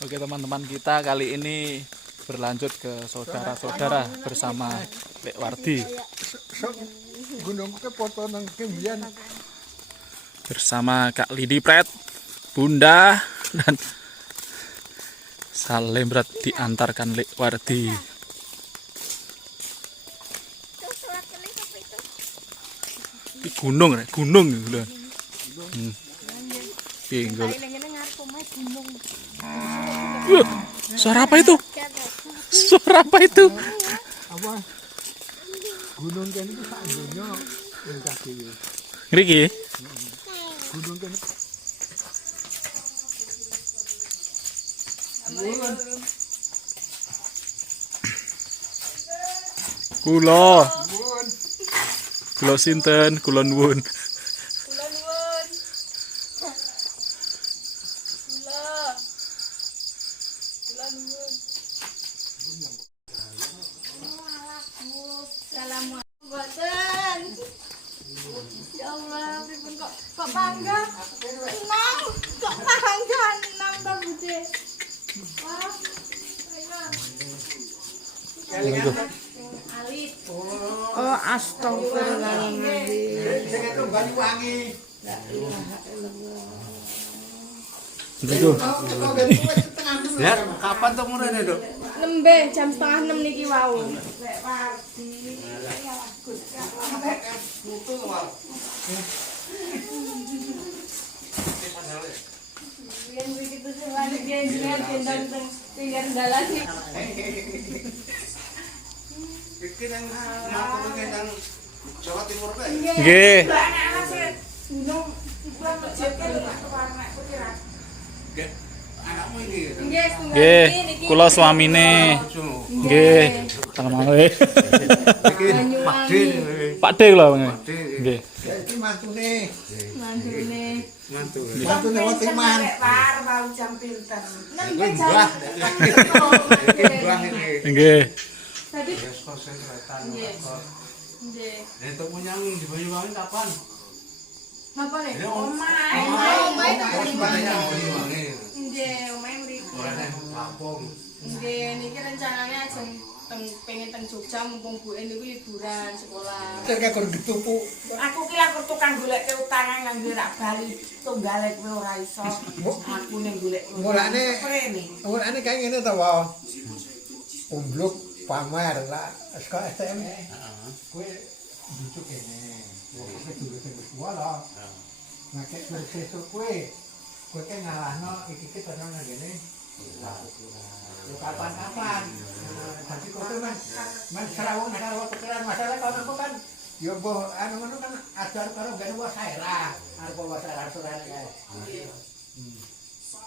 Oke teman-teman, kita kali ini berlanjut ke saudara-saudara bersama Lek Wardi bersama Kak Lidi Pret, Bunda dan Salim Berat diantarkan Lek Wardi. Di gunung gitu. Pinggul. Suara apa itu? Suara apa itu? Apa? Gunung kene iki sak donya engkah dhewe. Ngriki. Gunung kene. Kulo sinten? Kulon wun. Ya Allah, pripun kok bangga? Enam, kok bangga 6 ta Bude? Wah, ayo. Alit. Oh, astagfirullahaladzim. Sing itu Banyuwangi. La ilaha illallah. Itu. Ya, kapan tuh murene, Dok? Nembe jam 5:30 niki wau. Biyen begitu sewane dia gendong teng pinggir dalan iki. Iki nang ngaturke nang Jawa Timur kae. Nggih. Anak-anak sing gunung iklan masjid ke warna putiran. Nggih. Anakmu iki. Nggih, tunggal Nggih, niki. kula suamine. Nggih. Tamale. Iki Pakde. Pakde kula. Nggih. Ya iki mantune. Mantune. Mantune. Mantune wong Timan. Par mau jam pinten. Nembe Iki jam. mbah. Iki mbah iki. Nggih. Tadi Ya konsentratan. nggih. Nggih. Itu punya di Banyuwangi kapan? Napa nih? Omae. Omae tak Terus banyak Banyuwangi. Nggih, omae mriki. Ora nang kampung. Nggih, niki rencananya ajeng pengen teng Jogja mumpung Bu En niku liburan sekolah. Terus kon dituku. Aku ki aku tukang goleke utangan nganggo rak bali tunggale kowe ora iso. Aku ning golek. Mulane- Prene. Mulane kayak ngene to, Wa. Umbluk pamer lah saka SM. Kowe lucu kene. Kowe dulu sing wis tua lah. Ngakek terus sesuk kowe. Kowe kan ngalahno iki tenan ngene. Yo kapan-kapan. Tapi kok men serawung karo pikiran masalah kono kan yo mbah anu ngono kan ajar karo gane wae saera. Arep wae saera surane kae.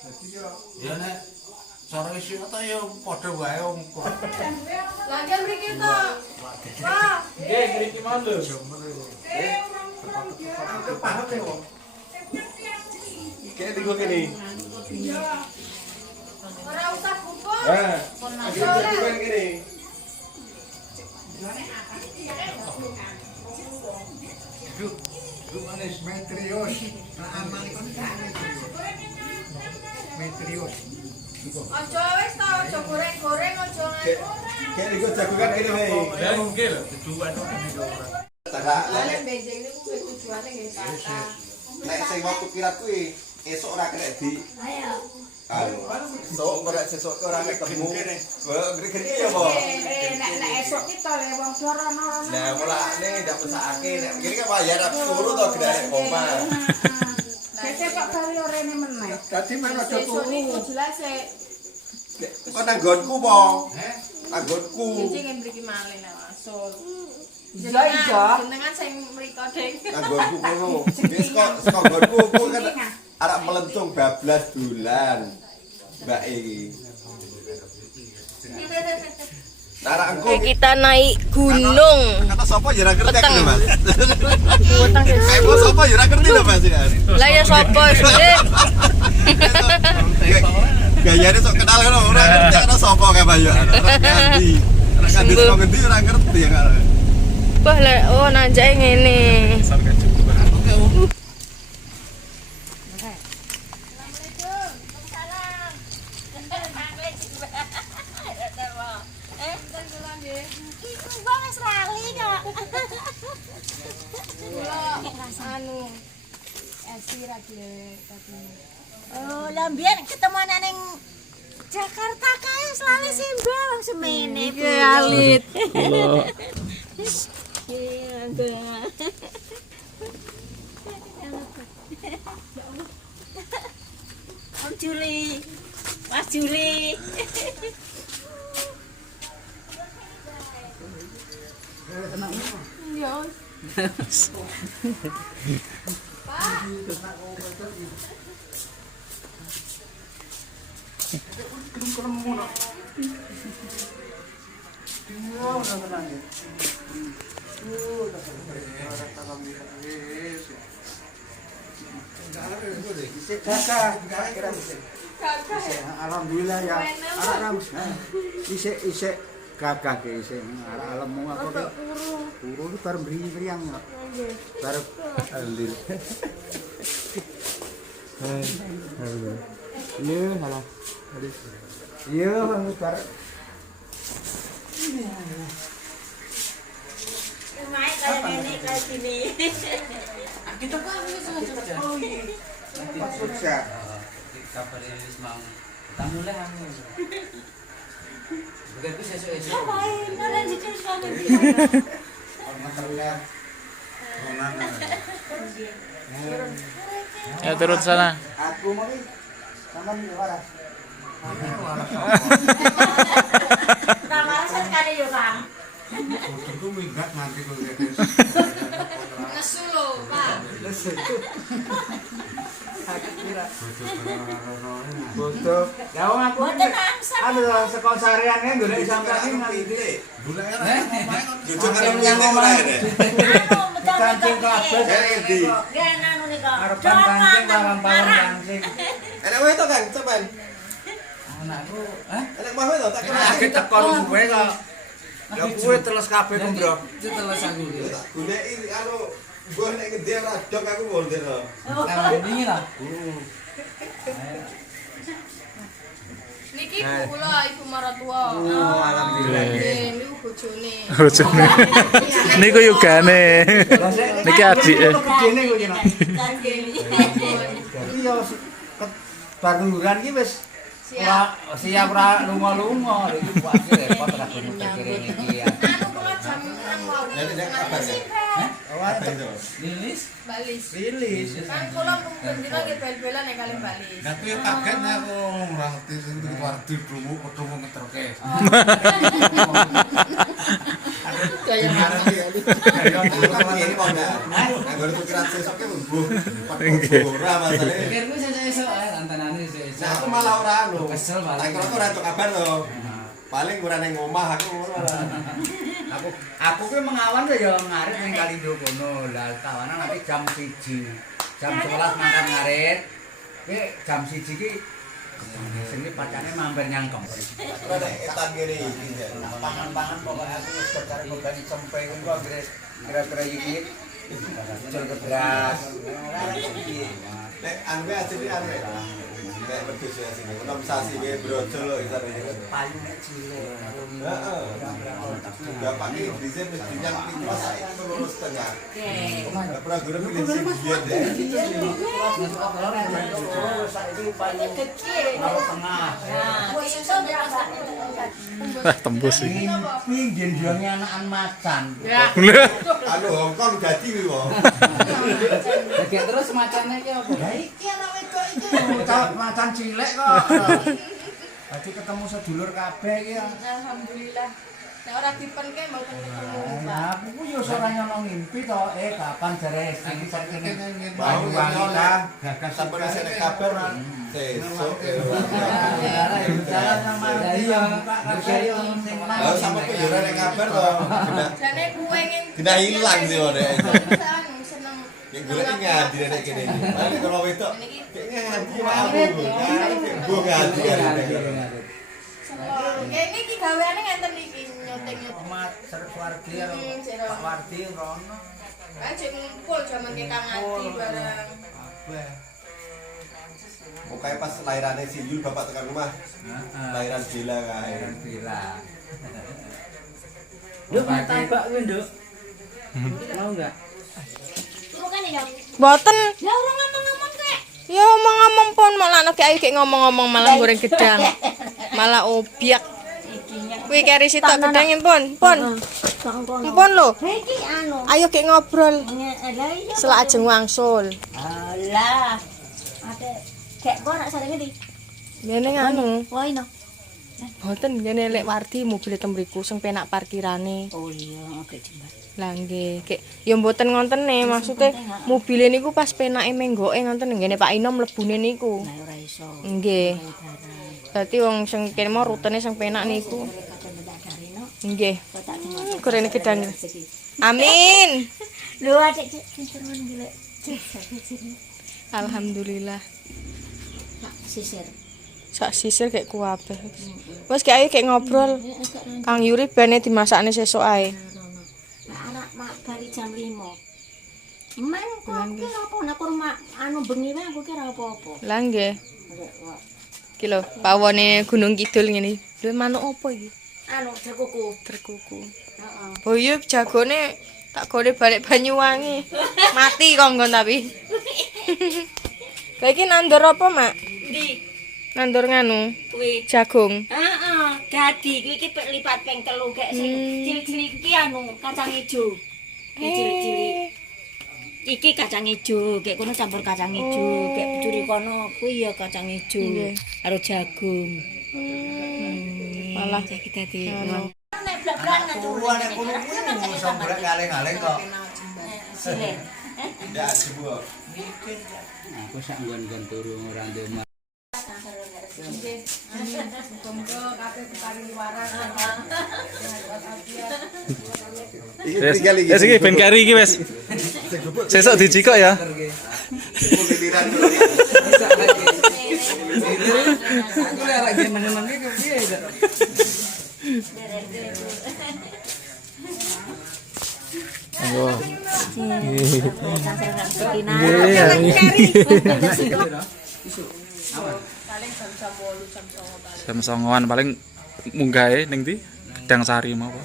Dadi yo Ya nek cara isi ta ya padha wae wong kok. Lagi mriki to. Wah, Nggih, ngriki mau lho. aku paham ya wong. Kayak tigo kene. ora usah bubur. Sore. Kene. Lu manis metrios. Nah aman kon metrios. Aja wis ta, aja goreng-goreng aja nganu. Kayak iku jagungan kene wae. Ya nggih lho, duduan kene ora. Lah benjing niku tujuane nggih tata. Nek sing waktu kirat kuwi esuk ora kena di. Sok ora sesuk ora ketemu. Gede ya, Po. Nek esuk ki to le wong dorono. Nah, mulane ndak mesake nek ngene kan bayar turu to gedhe omah. Kece kok kali orene meneh. Dadi mana aja Sesuk turu. niku jelas e Kok nang nggonku, Po. Nang nggonku. benjing mriki malih nek masul. Iya iya. Jenengan sing mriko Ding. Nang nggonku kono. Wis kok saka nggonku ku kan arek melencung bablas dolan. Mbak iki. Tarak engko Kita naik gunung. kata sapa ya ora ngerti aku, Mas. Utang Kayak mau sapa ya ora ngerti lho, Mas. Lah ya sapa sih? Gayane sok kenal ngono, ora ngerti ana sapa kae Bayu. Ora ngerti. Ora ngerti kok ngendi ora ngerti ya. Wah, oh nanjake ngene. Bekasi ra gelek tapi. Oh, lah mbiyen ketemuan ning Jakarta kae selalu simbol wong semene. Alit. Lho. Iya, Om Juli. Mas Juli. Ya. Alhamdulillah ya. Isik gagah ke isik. Alammu apa ke? Turu iki bareng mriyang. Bareng alir. Iya, halah. Iya, bareng. Main kayak gini, kayak gini. Kita kan bisa. Oh iya. Pas sukses. Kabar ini mau tamu lah aku. Bukan bisa esok-esok. Main, ada jadi suami. Orang terlihat. Ya turun sana. Aku mau nih. Sama nih waras. Nah, marasan sekali yuk, Kang. Itu minggat nanti kalau Nesu lho, Pak. Bodoh. Ya wong aku Boten angsa. anu sekon sariane golek sampeyan iki nganti. Bulan Jujur karo ngene ora ya. Anu, Kancing kabeh Kayak ngendi? Dia anu nih kok. Arepan kancing larang-larang kancing. Enak wae to Kang, sampean. Anakku, hah? Enak wae to tak kira. Aku tekon kowe kok. Ya kowe terus kabeh ku, Bro. Itu telas aku. Tak goleki anu mbah nek ngendi ora dok aku mondel. Kalau ini lah. Niki ibu kula, ibu maratua. Oh, alhamdulillah. Niku bojone. Bojone. Niku yugane. Niki adike. Gedene kok yen. Kanjeng. Jadi ya baruran iki wis siap ora lunga-lunga iki kuwi repot ra kono pikirin iki ya. Anu kula jam 6 wae. Jadi nek kabar ya. Awak Lilis. Balis. rilis. Kan kula bendina nggih bel-belan nek kali balis. Tapi kaget aku ora ngerti sing wardi krungu ketemu ngeterke. Gaya Ini kok enggak. Anggone tukiran sesuk ki mbuh. Ora masalahe. Pikirku sesuk-esuk ae lantanane sesuk. Nah, aku malah ora anu. Kesel malah. Tak kira ora entuk kabar to. Paling ora ning omah aku ora. Aku ki mengawan ya ngarit ning Kalindo kono. Lah tawanan nanti jam 1. Jam 11 makan ngarit. Ki jam 1 ki sing pacane mampir nyangkem. Ora nek etan kene iki. Pangan-pangan pokoke aku wis cari ngogani cempe ku kok kira-kira iki. Jual ke beras. Nek anu asline anu. Nek wedhus ya sing enom sasi wae brojol lho isa iki. Payune cilik. Heeh. Bapak iki dhisik wis dinyang 7 saiki 3,5. Lah pernah gurem iki sing biyen deh. Saiki payu karo tengah. Wis iso dirasa. Wah, tembus iki. Pinggir dione anakan macan. Anu Hongkong dadi kuwi wong. Kaget terus macane iki apa? Lah iki anak wedok iki macan cilik kok. Dadi ketemu sedulur kabeh iki ya. Alhamdulillah. Nek ora dipenke mboten ketemu, Pak. Lah aku ku yo ora nyono ngimpi to. Kapan jare iki sakene Bayu bayu wanita Gagas sampeyan wis nek kabar sesuk. Ya iya. Lah sampe kok yo ora nek kabar to. Jane kuwe ngin Kena ilang sih ora. Anu seneng. Yang golek iki ngadi nek kene. Lah nek kalau wedok kayaknya ngadi wae. Mbok ngadi. Ini iki gaweane ngenten iki nyoteng-nyoteng. Ahmad Sarwardi Pak Wardi rono. Kan cek ngumpul jaman ke Kang Adi bareng. Pokoknya pas lahirannya si Yul bapak tekan rumah. Lahiran Bella kae. Bila. Nduk tambak kuwi, Nduk. Mau enggak? Turu kan ya. Boten. Ya ora ngomong Ya ngomong-ngomong pon malah nek ayo kayak ngomong-ngomong malah goreng gedang. Malah obiak. Kuwi kari sitok gedangin pon. Pon. Pon lho. Iki anu. Ayo kayak ngobrol. Lah iya. Selak ajeng wangsul. Alah. Ate kek kok nak sareng ndi? Ngene anu. Woi no. Boten ngene lek Wardi mobil tem mriku sing penak parkirane. Oh iya, oke jembat. Lah nggih, kek ya mboten ngontene maksude mobile niku pas penake menggoke ngoten ngene Pak Ino mlebune niku. Lah ora iso. Nggih. Dadi wong sing kene mau rutene sing penak niku. Nggih. Gorene gedang. Amin. Lho adik pinter men golek. Alhamdulillah. Sisir. Sak sisir kayak kuwabe. Wes kayak ayo kayak ngobrol. Kang Yuri bane dimasakne sesuk ae. Anak mak bali jam 5. Men kok kira apa nek rumah anu bengi wae aku kira apa-apa. Lah nggih. Iki lho, pawone Gunung Kidul ngene. Lho manuk opo iki? Anu terkuku. Terkuku. Heeh. Boyo jagone tak gone balik Banyuwangi. Mati kongkon tapi. Lah iki nandur apa, Mak? Ndi? Nandur nganu, Kuwi. jagung. Heeh, dadi kuwi iki lipat ping 3 gek sing cilik-cilik iki anu kacang ijo. Cilik-cilik. Iki kacang ijo, gek kono campur kacang ijo, gek curi kono kuwi ya kacang ijo karo jagung. Malah iki dadi anu. nek blak-blak nang Turuan nek kono kuwi sambar kaleng-kaleng kok. Sile. Ndak sebuah. Aku sak nggon-nggon turu ora ndek Wes iki ben kari iki wes. Sesuk dijikok ya. Pemilihan Aku lagi meneng-meneng iki piye ya? Monggo. Jam 09.00 paling munggahe ning ndi? Gedang Sari mau apa?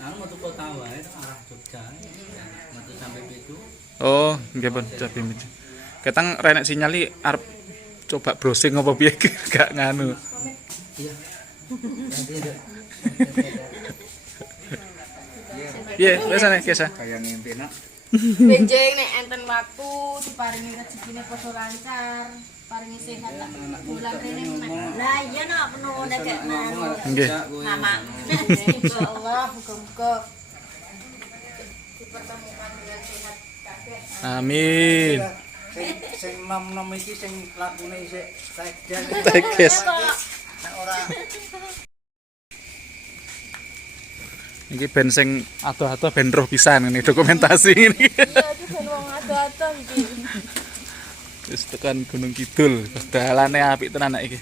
Aku metu kota wae arah Jogja. Metu sampai pitu. Oh, nggih pun cabe meja. Ketang renek sinyal iki arep coba browsing apa piye gak nganu. Iya. Nanti ada. Piye, wis ana kesa. Kayak ngimpi nak. Benjing nek enten waktu diparingi rezekine padha lancar, paringi sehat tak bulan rene meneh. Lah iya nak penuh nek gek anu. Nggih. Mama. Insyaallah muga-muga dipertemukan dengan sehat kabeh. Amin. Sing nom-nom iki sing lakune isih tekdan. Tekes. Nek ora Iki ben sing ado-ado ben roh pisan ngene dokumentasi ngene. Iya, iki ben wong ado-ado iki. Wis tekan Gunung Kidul, dalane apik tenan iki.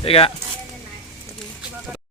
Iya, Kak.